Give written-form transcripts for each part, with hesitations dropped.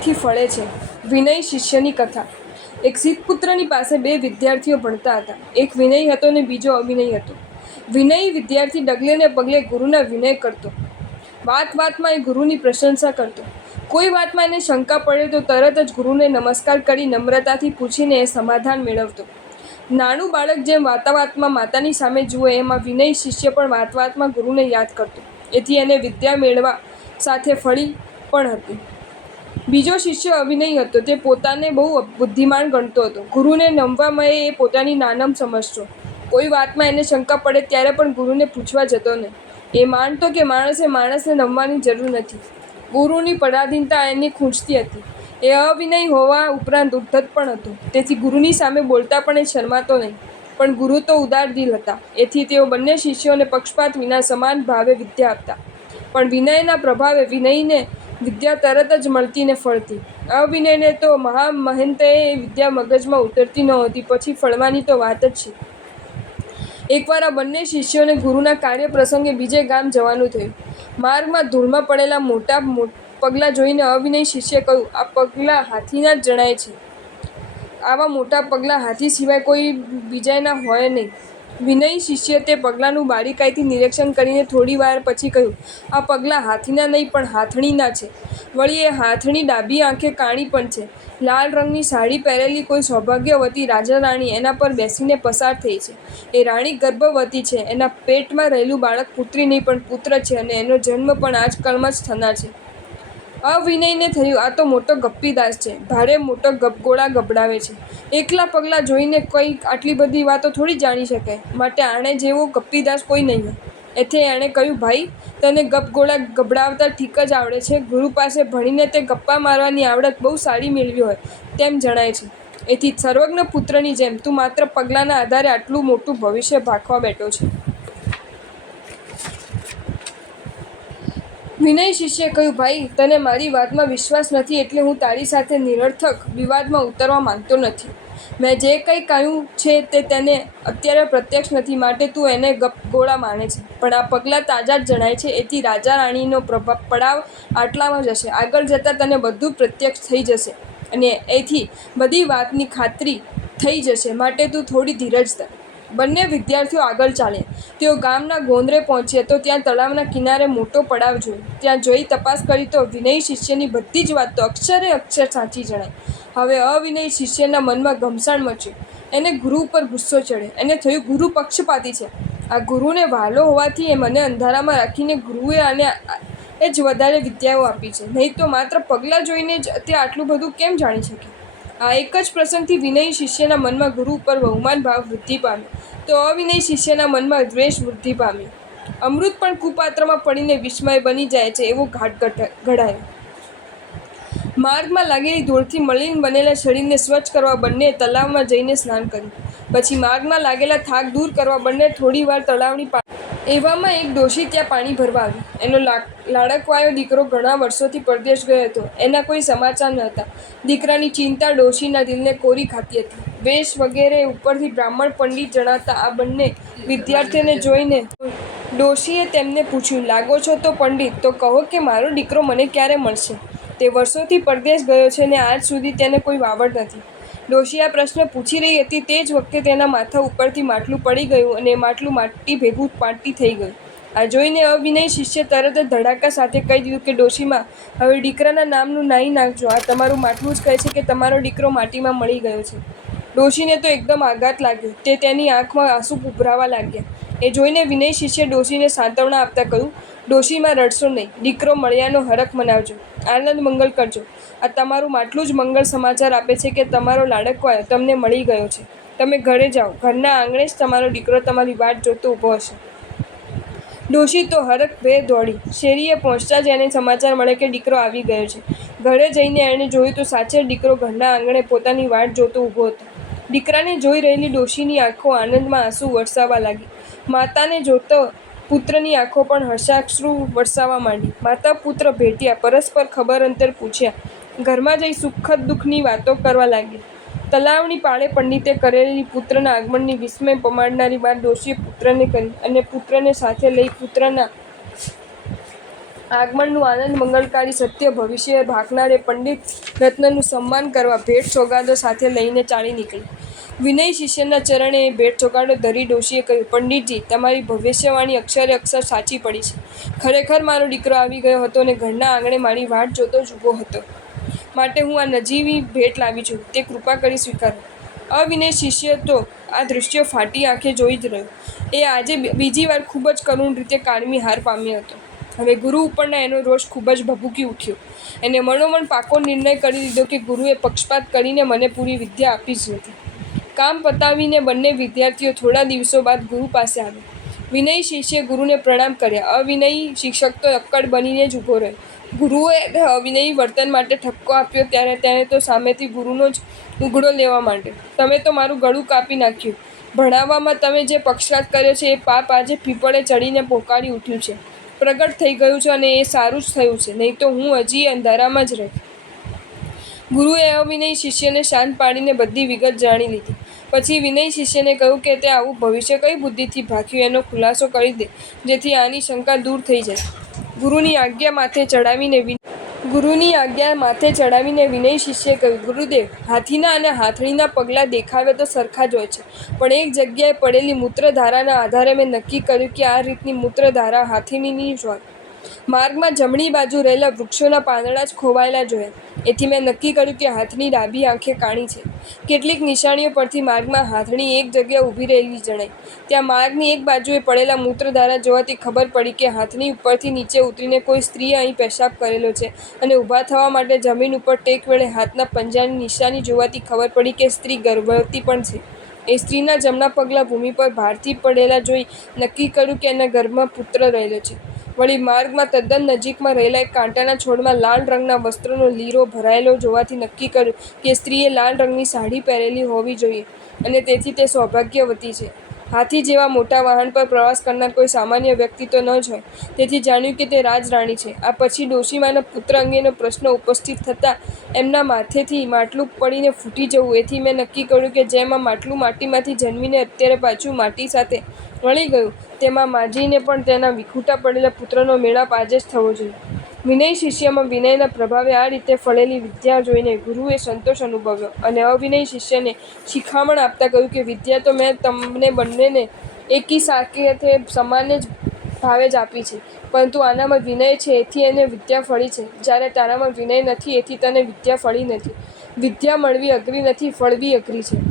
વિનયથી ફળે છે. વિનય શિષ્યની કથા. એક સિદ્ધપુત્રની પાસે બે વિદ્યાર્થીઓ ભણતા હતા. એક વિનય હતો ને બીજો અવિનય હતો. વિનય વિદ્યાર્થી ડગલે ને પગલે ગુરુના વિનય કરતો. વાત વાતમાં એ ગુરુની પ્રશંસા કરતો. કોઈ વાતમાં એને શંકા પડે તો તરત જ ગુરુને નમસ્કાર કરી નમ્રતાથી પૂછીને એ સમાધાન મેળવતો. નાનું બાળક જેમ વાતમાં માતાની સામે જુએ એમાં વિનય શિષ્ય પણ વાતમાં ગુરુને યાદ કરતો. એથી એને વિદ્યા મેળવા સાથે ફળી પણ હતી. બીજો શિષ્ય અવિનય હતો. તે પોતાને બહુ બુદ્ધિમાન ગણતો હતો. ગુરુને નમવામાં એ પોતાની નાનમ સમજતો. કોઈ વાતમાં એને શંકા પડે ત્યારે પણ ગુરુને પૂછવા જતો નહીં. એ માનતો કે માણસને નમવાની જરૂર નથી. ગુરુની પરાધીનતા એને ખૂંચતી હતી. એ અવિનય હોવા ઉપરાંત ઉદ્ધત પણ હતો. તેથી ગુરુની સામે બોલતા પણ એ શરમાતો નહીં. પણ ગુરુ તો ઉદાર દિલ હતા. એથી તેઓ બંને શિષ્યોને પક્ષપાત વિના સમાન ભાવે વિદ્યા આપતા. પણ વિનયના પ્રભાવે વિનયને વિદ્યા તરત જ મળતી ને ફળતી. અવિનયને તો મહામહેનતે વિદ્યા મગજમાં ઉતરતી નહોતી, પછી ફળવાની તો વાત જ છે. એકવાર આ બંને શિષ્યોને ગુરુના કાર્ય પ્રસંગે બીજે ગામ જવાનું થયું. માર્ગમાં ધૂળમાં પડેલા મોટા પગલાં જોઈને અવિનય શિષ્યે કહ્યું, આ પગલાં હાથીના જ જણાય છે. આવા મોટા પગલાં હાથી સિવાય કોઈ બીજાના હોય નહીં. વિનય શિષ્યે તે પગલાંનું બારીકાઈથી નિરીક્ષણ કરીને થોડી વાર પછી કહ્યું, આ પગલાં હાથીના નહીં પણ હાથણીના છે. વળી એ હાથણી ડાબી આંખે કાણી પણ છે. લાલ રંગની સાડી પહેરેલી કોઈ સૌભાગ્યવતી રાજા રાણી એના પર બેસીને પસાર થઈ છે. એ રાણી ગર્ભવતી છે. એના પેટમાં રહેલું બાળક પુત્રી નહીં પણ પુત્ર છે અને એનો જન્મ પણ આજકાલમાં જ થનાર છે. અવિનયને થયું, આ તો મોટો ગપ્પીદાસ છે. ભારે મોટો ગપગોળા ગબડાવે છે. એકલા પગલાં જોઈને કોઈ આટલી બધી વાતો થોડી જાણી શકાય. માટે આણે જેવો ગપ્પીદાસ કોઈ નહીં હોય. એથી એણે કહ્યું, ભાઈ, તને ગપગોળા ગબડાવતા ઠીક જ આવડે છે. ગુરુ પાસે ભણીને તે ગપ્પા મારવાની આવડત બહુ સારી મેળવી હોય તેમ જણાય છે. એથી સર્વજ્ઞ પુત્રની જેમ તું માત્ર પગલાંના આધારે આટલું મોટું ભવિષ્ય ભાંખવા બેઠો છે. વિનય શિષ્યે કહ્યું, ભાઈ, તને મારી વાતમાં વિશ્વાસ નથી એટલે હું તારી સાથે નિરર્થક વિવાદમાં ઉતરવા માંગતો નથી. મેં જે કંઈ કહ્યું છે તે તેને અત્યારે પ્રત્યક્ષ નથી, માટે તું એને ગપગોળા માને છે. પણ આ પગલાં તાજા જ જણાય છે. એથી રાજા રાણીનો પડાવ આટલામાં જ હશે. આગળ જતાં તને બધું પ્રત્યક્ષ થઈ જશે અને એથી બધી વાતની ખાતરી થઈ જશે. માટે તું થોડી ધીરજ ધર. બંને વિદ્યાર્થીઓ આગળ ચાલ્યા. તેઓ ગામના ગોંદરે પહોંચ્યા તો ત્યાં તળાવના કિનારે મોટો પડાવ જોયો. ત્યાં જોઈ તપાસ કરી તો વિનય શિષ્યની બધી જ વાત તો અક્ષરે અક્ષર સાચી જણાઈ. હવે અવિનય શિષ્યના મનમાં ઘમસાણ મચ્યું. એને ગુરુ ઉપર ગુસ્સો ચડ્યો. એને થયું, ગુરુ પક્ષપાતી છે. આ ગુરુને વહાલો હોવાથી એ મને અંધારામાં રાખીને ગુરુએ આને એ જ વધારે વિદ્યાઓ આપી છે. નહીં તો માત્ર પગલાં જોઈને જ તે આટલું બધું કેમ જાણી શકે? આ એક જ પ્રસંગથી વિનય શિષ્યના મનમાં ગુરુ ઉપર બહુમાન ભાવ વૃદ્ધિ પામ્યો તો અવિનય શિષ્યના મનમાં દ્વેષ વૃદ્ધિ પામ્યો. અમૃત પણ કુપાત્રમાં પડીને વિસ્મય બની જાય છે એવો ઘાટ ઘડાયો. માર્ગમાં લાગેલી ધૂળથી મલિન બનેલા શરીરને સ્વચ્છ કરવા બંને તળાવમાં જઈને સ્નાન કર્યું. પછી માર્ગમાં લાગેલા થાક દૂર કરવા બંને થોડી વાર તળાવની એવામાં એક ડોશી ત્યાં પાણી ભરવા આવી. એનો લાડકવાયો દીકરો ઘણા વર્ષોથી પરદેશ ગયો હતો. એના કોઈ સમાચાર ન હતા. દીકરાની ચિંતા ડોશીના દિલને કોરી ખાતી હતી. વેશ વગેરે ઉપરથી બ્રાહ્મણ પંડિત જણાતા આ બંને વિદ્યાર્થીઓને જોઈને ડોશીએ તેમને પૂછ્યું, લાગો છો તો પંડિત, તો કહો કે મારો દીકરો મને ક્યારે મળશે? તે વર્ષોથી પરદેશ ગયો છે ને આજ સુધી તેને કોઈ વાવડ નથી. ડોશી આ પ્રશ્ન પૂછી રહી હતી તે જ વખતે તેના માથા ઉપરથી માટલું પડી ગયું અને એ માટલું માટી ભેગું માટી થઈ ગયું. આ જોઈને અવિનય શિષ્ય તરત જ ધડાકા સાથે કહી દીધું કે ડોશીમાં, હવે દીકરાના નામનું નાહી નાખજો. આ તમારું માટલું જ કહે છે કે તમારો દીકરો માટીમાં મળી ગયો છે. ડોશીને તો એકદમ આઘાત લાગ્યો. તે તેની આંખમાં આંસુ ઉભરાવા લાગ્યા. એ જોઈને વિનય શિષ્ય ડોશીને સાંત્વના આપતા કહ્યું, ડોશીમાં રડશો નહીં. દીકરો મળ્યાનો હરખ મનાવજો, આનંદ મંગલ કરજો. આ તમારું માટલું જ મંગળ સમાચાર આપે છે કે તમારો લાડકવાયો તમને મળી ગયો છે. તમે ઘરે જાઓ. ઘરના આંગણે જ તમારો દીકરો તમારી વાટ જોતો ઊભો હશે. ડોશી તો હરખભેર દોડી. શેરીએ પહોંચતા જ એને સમાચાર મળે કે દીકરો આવી ગયો છે. ઘરે જઈને એણે જોયું તો સાચે દીકરો ઘરના આંગણે પોતાની વાટ જોતો ઊભો હતો. દીકરાને જોઈ રહેલી ડોશીની આંખો આનંદમાં આંસુ વરસાવવા લાગી. માતાને જોતો પુત્રની આંખો પણ હર્ષાશ્રુ વરસાવવા માંડી. માતા પુત્ર ભેટ્યા, પરસ્પર ખબર અંતર પૂછ્યા. ઘરમાં જઈ સુખદ દુઃખની વાતો કરવા લાગ્યા. તલાવની પાળે પંડિતે કરેલી પુત્રના આગમનની વિસ્મય પમાડનારી વાત ડોશીએ પુત્રને કરી અને પુત્રને સાથે લઈ પુત્રના આગમનનું આનંદ મંગળકારી સત્ય ભવિષ્ય ભાખનારે પંડિત રત્નનું સન્માન કરવા ભેટ સોગાદો સાથે લઈને ચાલી નીકળી. વિનય શિષ્યના ચરણે ભેટ સોગાદો ધરી ડોશીએ કહ્યું, પંડિતજી, તમારી ભવિષ્યવાણી અક્ષરે અક્ષર સાચી પડી છે. ખરેખર મારો દીકરો આવી ગયો હતો અને ઘરના આંગણે મારી વાટ જોતો જ ઊભો હતો. માટે હું આ નજીવી ભેટ લાવી છું, તે કૃપા કરી સ્વીકારો. અવિનય શિષ્ય તો આ દૃશ્ય ફાટી આંખે જોઈ જ રહ્યો. એ આજે બીજી વાર ખૂબ જ કરુણ રીતે કાળમી હાર પામ્યો હતો. હવે ગુરુ ઉપરના એનો રોષ ખૂબ જ ભભૂકી ઉઠ્યો. એને મનોમન પાકો નિર્ણય કરી દીધો કે ગુરુએ પક્ષપાત કરીને મને પૂરી વિદ્યા આપી જ નથી. કામ પતાવીને બંને વિદ્યાર્થીઓ થોડા દિવસો બાદ ગુરુ પાસે આવ્યા. વિનય શિષ્યે ગુરુને પ્રણામ કર્યા. અવિનય શિક્ષક તો અક્કડ બનીને જ ઊભો રહ્યો. ગુરુએ અવિનયી વર્તન માટે ઠપકો આપ્યો ત્યારે તેણે તો સામેથી ગુરુનો જ ઉઘડો લેવા માંડ્યો. તમે તો મારું ગળું કાપી નાખ્યું. ભણાવવામાં તમે જે પક્ષપાત કર્યો છે એ પાપ આજે પીપળે ચડીને પોકારી ઉઠ્યું છે, પ્રગટ થઈ ગયું છે, અને એ સારું જ થયું છે, નહીં તો હું હજી અંધારામાં જ રહેત. ગુરુએ અવિનય શિષ્યને શાંત પાડીને બધી વિગત જાણી લીધી. પછી વિનય શિષ્યને કહ્યું કે તે આવું ભવિષ્ય કઈ બુદ્ધિથી ભાખ્યું એનો ખુલાસો કરી દે, જેથી આની શંકા દૂર થઈ જાય. ગુરુની આજ્ઞા માથે ચડાવીને વિનય શિષ્યએ કહ્યું, ગુરુદેવ, હાથીના અને હાથણીના પગલાં દેખાવે તો સરખા જ હોય છે, પણ એક જગ્યાએ પડેલી મૂત્રધારાના આધારે મેં નક્કી કર્યું કે આ રીતની મૂત્રધારા હાથીની જ હોય. માર્ગમાં જમણી બાજુ રહેલા વૃક્ષોના પાંદડા જ ખોવાયેલા જોયા. એથી મેં નક્કી કર્યું કે હાથની ડાબી આંખે કાણી છે. કેટલીક નિશાનીઓ પરથી માર્ગમાં હાથણી એક જગ્યાએ ઊભી રહેલી જણાઈ. ત્યાં માર્ગની એક બાજુએ પડેલા મૂત્રધારા જોવાથી ખબર પડી કે હાથની ઉપરથી નીચે ઉતરીને કોઈ સ્ત્રીએ અહીં પેશાબ કરેલો છે, અને ઊભા થવા માટે જમીન ઉપર ટેક વેળે હાથના પંજાની નિશાની જોવાથી ખબર પડી કે સ્ત્રી ગર્ભવતી પણ છે. એ સ્ત્રીના જમણા પગલાં ભૂમિ પર ભારથી પડેલા જોઈ નક્કી કર્યું કે એના ગર્ભમાં પુત્ર રહેલો છે. વળી માર્ગમાં તદ્દન નજીકમાં રહેલા એક કાંટાના છોડમાં લાલ રંગના વસ્ત્રોનો લીરો ભરાયેલો જોવાથી નક્કી કર્યું કે સ્ત્રીએ લાલ રંગની સાડી પહેરેલી હોવી જોઈએ, અને તેથી તે સૌભાગ્યવતી છે. હાથી જેવા મોટા વાહન પર પ્રવાસ કરનાર કોઈ સામાન્ય વ્યક્તિ તો ન જ હોય, તેથી જાણ્યું કે તે રાજરાણી છે. આ પછી ડોશીમાના પુત્ર અંગેનો પ્રશ્ન ઉપસ્થિત થતાં એમના માથેથી માટલું પડીને ફૂટી જવું. એથી મેં નક્કી કર્યું કે જેમ આ માટલું માટીમાંથી જન્મીને અત્યારે પાછું માટી સાથે વળી ગયું, તેમાં માજીને પણ તેના વિખૂટા પડેલા પુત્રનો મેળાપ આજે જ થવો જોઈએ. વિનય શિષ્યમાં વિનયના પ્રભાવે આ રીતે ફળેલી વિદ્યા જોઈને ગુરુએ સંતોષ અનુભવ્યો, અને અવિનય શિષ્યને શિખામણ આપતા કહ્યું કે વિદ્યા તો મેં તમને બંનેને એકી સાથે સમાને જ ભાવે જ આપી છે, પરંતુ આનામાં વિનય છે એથી એને વિદ્યા ફળી છે, જ્યારે તારામાં વિનય નથી એથી તને વિદ્યા ફળી નથી. વિદ્યા મળવી અઘરી નથી, ફળવી અઘરી છે.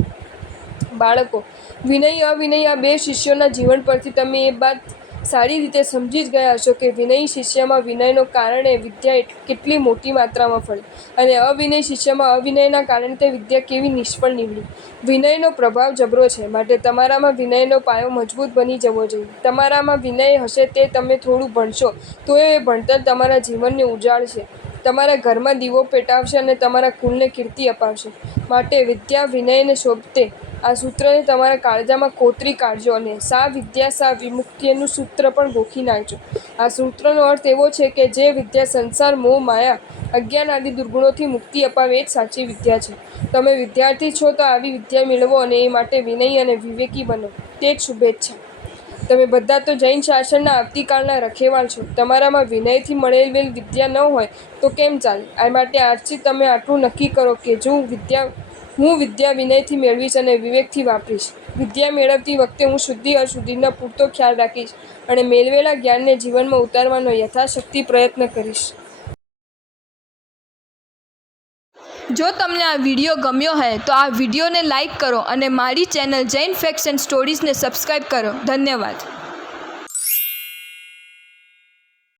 બાળકો, વિનય અવિનય આ બે શિષ્યોના જીવન પરથી તમે એ વાત સારી રીતે સમજી જ ગયા હશો કે વિનયી શિષ્યમાં વિનયનો કારણે વિદ્યા કેટલી મોટી માત્રામાં ફળી, અને અવિનય શિષ્યમાં અવિનયના કારણે તે વિદ્યા કેવી નિષ્ફળ નીવડી. વિનયનો પ્રભાવ જબરો છે, માટે તમારામાં વિનયનો પાયો મજબૂત બની જવો જોઈએ. તમારામાં વિનય હશે તે તમે થોડું ભણશો તો એ ભણતર તમારા જીવનને ઉજાળશે, તમારા ઘરમાં દીવો પેટાવશે અને તમારા કુલને કીર્તિ અપાવશે. માટે વિદ્યા વિનયને શોભતે આ સૂત્રને તમારા કાળજામાં કોતરી કાઢજો, અને સા વિદ્યા સા વિમુક્તિનું સૂત્ર પણ ગોખી નાખજો. આ સૂત્રનો અર્થ એવો છે કે જે વિદ્યા સંસાર, મોહ, માયા, અજ્ઞાન આદિ દુર્ગુણોથી મુક્તિ અપાવે એ જ સાચી વિદ્યા છે. તમે વિદ્યાર્થી છો તો આવી વિદ્યા મેળવો, અને એ માટે વિનયી અને વિવેકી બનો, તે જ શુભેચ્છા. તમે બધા તો જૈન શાસનના આવતીકાલના રખેવાળ છો. તમારામાં વિનયથી મળેલી વિદ્યા ન હોય તો કેમ ચાલે? આ માટે આજથી તમે આટલું નક્કી કરો કે હું વિદ્યા વિનયથી મેળવીશ અને વિવેકથી વાપરીશ. વિદ્યા મેળવતી વખતે હું શુદ્ધિ અશુદ્ધિનો પૂરતો ખ્યાલ રાખીશ, અને મેળવેલા જ્ઞાનને જીવનમાં ઉતારવાનો યથાશક્તિ પ્રયત્ન કરીશ. જો તમને આ વિડીયો ગમ્યો હોય તો આ વિડીયોને લાઈક કરો અને મારી ચેનલ જૈન ફેક્ટ્સ એન્ડ સ્ટોરીઝને સબસ્ક્રાઈબ કરો. ધન્યવાદ.